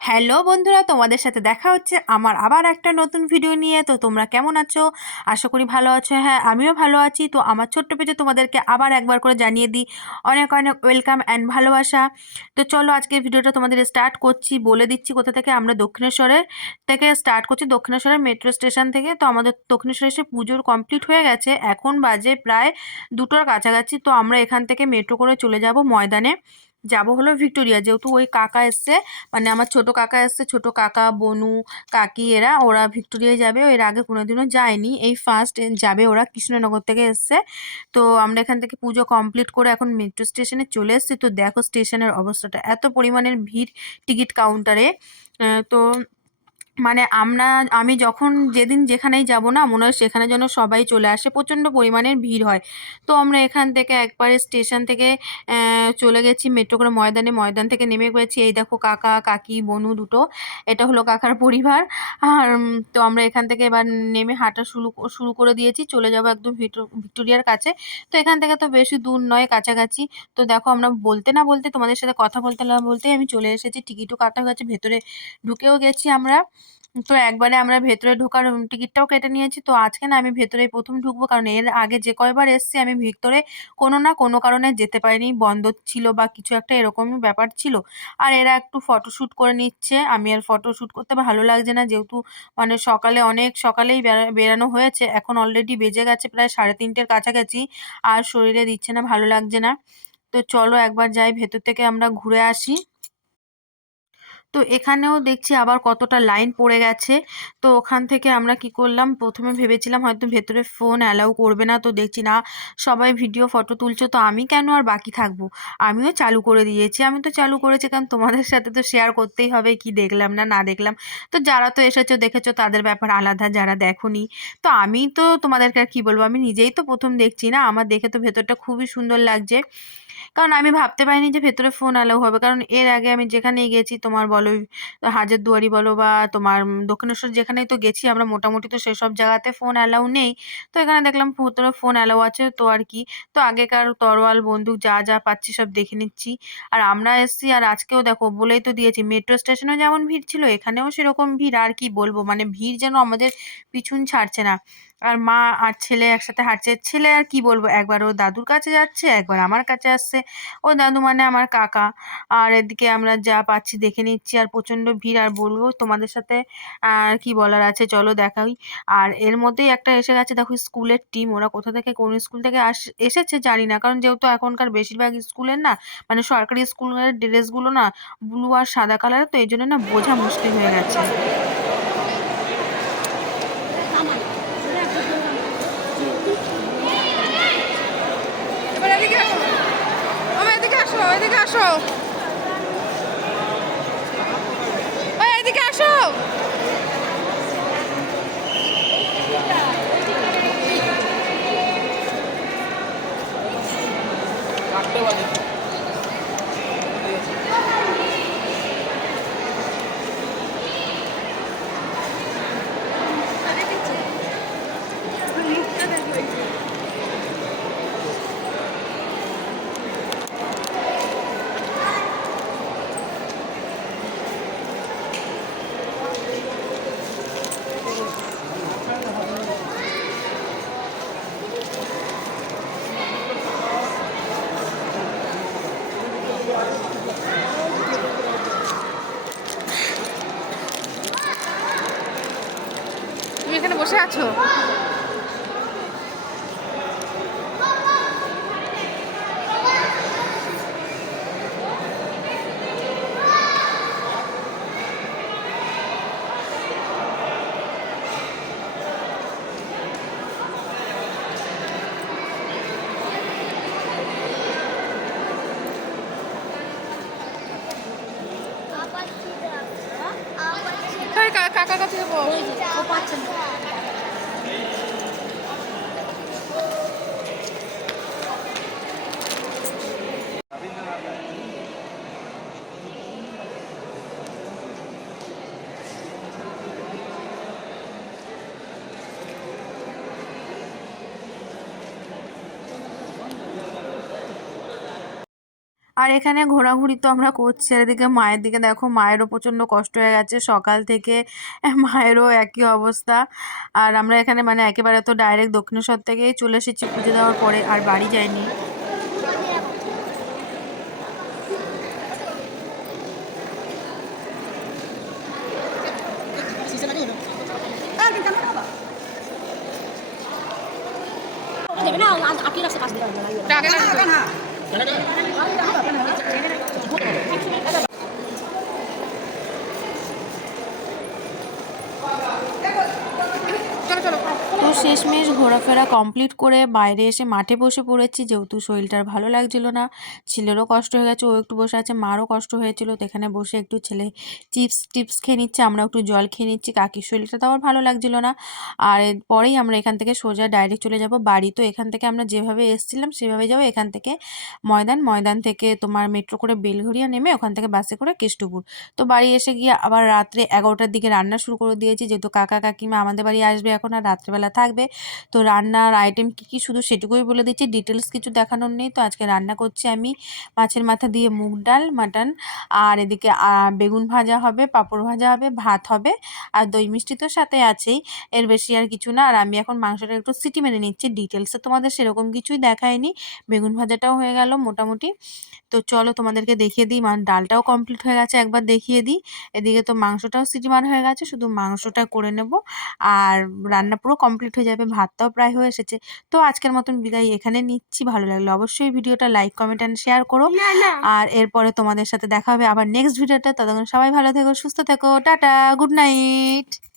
Hello বন্ধুরা, তোমাদের সাথে দেখা হচ্ছে আমার আবার একটা নতুন ভিডিও নিয়ে। তো তোমরা কেমন আছো? আশা করি ভালো আছো। হ্যাঁ, আমিও ভালো আছি। তো আমার ছোট্ট পেজে তোমাদেরকে আবার একবার করে জানিয়ে দিই অনেক অনেক ওয়েলকাম অ্যান্ড ভালোবাসা। তো চলো আজকের ভিডিওটা তোমাদের স্টার্ট করছি। বলে দিচ্ছি কোথা থেকে। আমরা দক্ষিণেশ্বরের থেকে স্টার্ট করছি, দক্ষিণেশ্বরের মেট্রো স্টেশন থেকে। তো আমাদের দক্ষিণেশ্বরে এসে পুজোর কমপ্লিট হয়ে গেছে, এখন বাজে প্রায় 2টোর কাছাকাছি। তো আমরা এখান থেকে মেট্রো করে চলে যাব ময়দানে, যাব হলো ভিক্টোরিয়া। যেহেতু ওই কাকা এসছে, মানে আমার ছোট কাকা এসছে, ছোট কাকা, বনু, কাকি, ওরা ভিক্টোরিয়ায় যাবে। এর আগে কোনোদিনও যায়নি, এই ফার্স্ট যাবে ওরা। কৃষ্ণনগর থেকে এসছে। তো আমরা এখান থেকে পুজো কমপ্লিট করে এখন মেট্রো স্টেশনে চলে এসেছি। তো দেখো স্টেশনের অবস্থাটা, এত পরিমাণের ভিড় টিকিট কাউন্টারে। তো মানে আমি যখন যেদিন যেখানেই যাব না, মনে হয় সেখানে যেন সবাই চলে আসে, প্রচণ্ড পরিমাণের ভিড় হয়। তো আমরা এখান থেকে একবারে স্টেশন থেকে চলে গেছি মেট্রো করে ময়দানে। ময়দান থেকে নেমে গেছি। এই দেখো কাকা, কাকি, বনু দুটো, এটা হলো কাকার পরিবার। আর তো আমরা এখান থেকে এবার নেমে হাঁটা শুরু শুরু করে দিয়েছি, চলে যাবো একদম ভিক্টোরিয়ার কাছে। তো এখান থেকে তো বেশি দূর নয়, কাছাকাছি। তো দেখো আমরা বলতে না বলতে, তোমাদের সাথে কথা বলতে না বলতেই আমি চলে এসেছি। টিকিটও কাটা হয়ে গেছে, ভেতরে ঢুকেও গেছি আমরা। তো একবারে আমরা ভেতরে ঢোকার টিকিটটাও কেটে নিয়েছি। তো আজকে না আমি ভেতরে প্রথম ঢুকবো, কারণ এর আগে যে কয়বার এসছি আমি ভিতরে কোনো না কোনো কারণে যেতে পারিনি, বন্ধ ছিল বা কিছু একটা এরকমই ব্যাপার ছিল। আর এরা একটু ফটোশ্যুট করে নিচ্ছে, আমি আর ফটোশ্যুট করতে ভালো লাগছে না, যেহেতু মানে সকালে অনেক সকালেই বেরানো হয়েছে, এখন অলরেডি বেজে গেছে প্রায় 3:30-এর কাছাকাছি। আর শরীরে দিচ্ছে না, ভালো লাগছে না। তো চলো একবার যাই, ভেতর থেকে আমরা ঘুরে আসি। তো এখানেও দেখছি আবার কতটা লাইন পড়ে গেছে। তো ওখান থেকে আমরা কি করলাম, প্রথমে ভেবেছিলাম হয়তো ভেতরে ফোন অ্যালাউ করবে না, তো দেখছি না সবাই ভিডিও ফটো তুলছে, তো আমি কেন আর বাকি থাকবো, আমিও চালু করে দিয়েছি। আমি তো চালু করেছি কারণ তোমাদের সাথে তো শেয়ার করতেই হবে কি দেখলাম না না দেখলাম। তো যারা তো এসেছো দেখেছো, তাদের ব্যাপার আলাদা, যারা দেখোনি তো আমি তো তোমাদেরকে আর কি বলবো, আমি নিজেই তো প্রথম দেখছি না। আমার দেখে তো ভেতরটা খুবই সুন্দর লাগছে, কারণ আমি ভাবতে পারিনি যে ভেতরে ফোন অ্যালাউ হবে। কারণ এর আগে আমি যেখানেই গেছি, তোমার বলো হাজারদুয়ারি বলো বা তোমার দক্ষিণেশ্বর, যেখানেই তো গেছি আমরা মোটামুটি, তো সেসব জায়গাতে ফোন অ্যালাউ নেই। তো এখানে দেখলাম ভেতরে ফোন অ্যালাউ আছে, তো আর কি। তো আগেকার তরোয়াল বন্দুক যা যা পাচ্ছি সব দেখে নিচ্ছি। আর আমরা এসছি, আর আজকেও দেখো বলেই তো দিয়েছি, মেট্রো স্টেশনে যেমন ভিড় ছিল এখানেও সেরকম ভিড়। আর কি বলবো, মানে ভিড় যেন আমাদের পিছন ছাড়ছে না। আর মা আর ছেলে একসাথে হাঁটছে। ছেলে আর কি বলবো, একবার ও দাদুর কাছে যাচ্ছে, একবার আমার কাছে আসছে। ও দাদু মানে আমার কাকা। আর এদিকে আমরা যা পাচ্ছি দেখে নিচ্ছি, আর প্রচণ্ড ভিড়। আর বলবো তোমাদের সাথে আর কি বলার আছে, চলো দেখাই। আর এর মধ্যেই একটা এসে গেছে, দেখো স্কুলের টিম। ওরা কোথা থেকে, কোন স্কুল থেকে এসেছে জানি না, কারণ যেহেতু এখনকার বেশিরভাগ স্কুলের না, মানে সরকারি স্কুলের ড্রেসগুলো না ব্লু আর সাদা কালার, তো এই জন্য না বোঝা মুশকিল হয়ে গেছে। এবার এদিকে আসো, আমার এদিকে আসো, এদিকে আসো, ওই এদিকে আসো। তুমি এখানে বসে আছো? কাকার কাছে যাবো। ও পাচ্ছে না। আর এখানে ঘোরাঘুরি তো আমরা করছি, আর এদিকে মায়ের দিকে দেখো, মায়েরও প্রচণ্ড কষ্ট হয়ে গেছে সকাল থেকে, মায়েরও একই অবস্থা। আর আমরা এখানে মানে একেবারে তো ডাইরেক্ট দক্ষিণেশ্বর থেকেই চলে এসেছি পুজো দেওয়ার পরে, আর বাড়ি যাইনি। ডাকে না চলো চলো। তো শেষমেশ ঘোরাফেরা কমপ্লিট করে বাইরে এসে মাঠে বসে পড়েছি, যেহেতু শরীরটার ভালো লাগছিল না, ছেলেরও কষ্ট হয়ে গেছে, ও একটু বসে আছে, মারও কষ্ট হয়েছিল। তো এখানে বসে একটু ছেলে চিপস খেয়ে নিচ্ছে, আমরা একটু জল খেয়ে নিচ্ছি, কাকির শরীরটা তো আমার ভালো লাগছিল না। আর পরেই আমরা এখান থেকে সোজা ডাইরেক্ট চলে যাব বাড়ি। তো এখান থেকে আমরা যেভাবে এসেছিলাম সেভাবে যাবো, এখান থেকে ময়দান থেকে তোমার মেট্রো করে বেলঘরিয়া নেমে ওখান থেকে বাসে করে কেষ্টপুর। তো বাড়ি এসে গিয়ে আবার রাত্রে 11টার দিকে রান্না শুরু করে দিয়েছি, যেহেতু কাকা কাকিমা আমাদের বাড়ি আসবে এখন আর রাত্রেবেলা থাকবে। তো রান্নার আইটেম কী কী শুধু সেটুকুই বলে দিচ্ছি, ডিটেলস কিছু দেখানোর নেই। তো আজকে রান্না করছি আমি মাছের মাথা দিয়ে মুগ ডাল, মাটন, আর এদিকে বেগুন ভাজা হবে, পাঁপড় ভাজা হবে, ভাত হবে, আর দই মিষ্টি তো সাথে আছেই, এর বেশি আর কিছু না। আর আমি এখন মাংসটা একটু সিটি মেরে নিচ্ছি, ডিটেলসে তোমাদের সেরকম কিছুই দেখায়নি। বেগুন ভাজাটাও হয়ে গেল মোটামুটি। তো চলো তোমাদেরকে দেখিয়ে দিই, ডালটাও কমপ্লিট হয়ে গেছে, একবার দেখিয়ে দিই। এদিকে তো মাংসটাও সিটি মারা হয়ে গেছে, শুধু মাংসটা করে নেব আর রান্না পুরো কমপ্লিট হয়ে যাবে, ভাতটাও প্রায় হয়ে এসেছে। তো আজকের মতন বিদায় এখানে নিচ্ছি, ভালো লাগলে অবশ্যই ভিডিওটা লাইক কমেন্ট অ্যান্ড শেয়ার করো। আর এরপরে তোমাদের সাথে দেখা হবে আবার নেক্সট ভিডিওটা। ততক্ষণ সবাই ভালো থেকো, সুস্থ থেকো, টাটা, গুড নাইট।